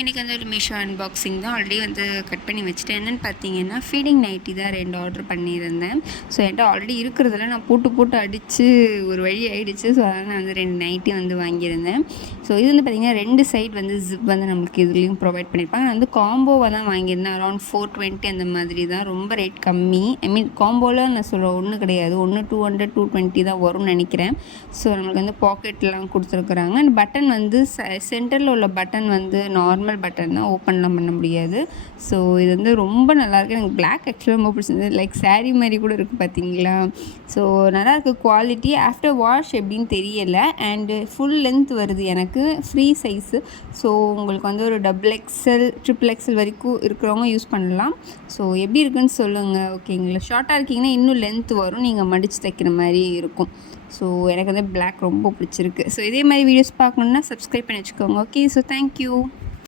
இன்றைக்கி வந்து ஒரு மீஷோ அன்பாக்சிங் தான். ஆல்ரெடி வந்து கட் பண்ணி வச்சுட்டேன். என்னென்னு பார்த்தீங்கன்னா ஃபீடிங் நைட்டி தான் 2 ஆர்டர் பண்ணியிருந்தேன். ஸோ என்கிட்ட ஆல்ரெடி இருக்கிறதுல நான் போட்டு அடித்து ஒரு வழி ஆகிடுச்சு. ஸோ அதனால் நான் வந்து 2 நைட்டி வந்து வாங்கியிருந்தேன். ஸோ இது வந்து பார்த்திங்கன்னா 2 சைட் வந்து ஜிப் வந்து நம்மளுக்கு இதுலேயும் ப்ரொவைட் பண்ணியிருப்பாங்க. நான் வந்து காம்போவாக தான் வாங்கியிருந்தேன். அரௌண்ட் 420 அந்த மாதிரி தான். ரொம்ப ரேட் கம்மி. ஐ மீன் காம்போவில் நான் சொல்கிறேன் ஒன்றும் கிடையாது. ஒன்று 200 220 தான் வரும்னு நினைக்கிறேன். ஸோ நம்மளுக்கு வந்து பாக்கெட்லாம் கொடுத்துருக்குறாங்க. அண்ட் பட்டன் வந்து சென்டரில் உள்ள பட்டன் வந்து நார்மல் பட்டன் தான், ஓப்பன்லாம் பண்ண முடியாது. ஸோ இது வந்து ரொம்ப நல்லாயிருக்கு. எனக்கு பிளாக் ஆக்சுவலாக ரொம்ப பிடிச்சிருந்தது. லைக் சாரீ மாதிரி கூட இருக்குது பார்த்தீங்களா. ஸோ நல்லாயிருக்கு குவாலிட்டி. ஆஃப்டர் வாஷ் எப்படின்னு தெரியலை. அண்டு ஃபுல் லென்த் வருது எனக்கு, ஃப்ரீ சைஸு. ஸோ உங்களுக்கு வந்து ஒரு XXL XXL வரைக்கும் இருக்கிறவங்க யூஸ் பண்ணலாம். ஸோ எப்படி இருக்குன்னு சொல்லுங்கள். ஓகேங்களா. ஷார்ட்டாக இருக்கீங்கன்னா இன்னும் லென்த் வரும், நீங்கள் மடித்து தைக்கிற மாதிரி இருக்கும். ஸோ எனக்கு வந்து பிளாக் ரொம்ப பிடிச்சிருக்கு. ஸோ இதே மாதிரி வீடியோஸ் பார்க்கணுன்னா சப்ஸ்கிரைப் பண்ணி வச்சுக்கோங்க. Okay, so thank you.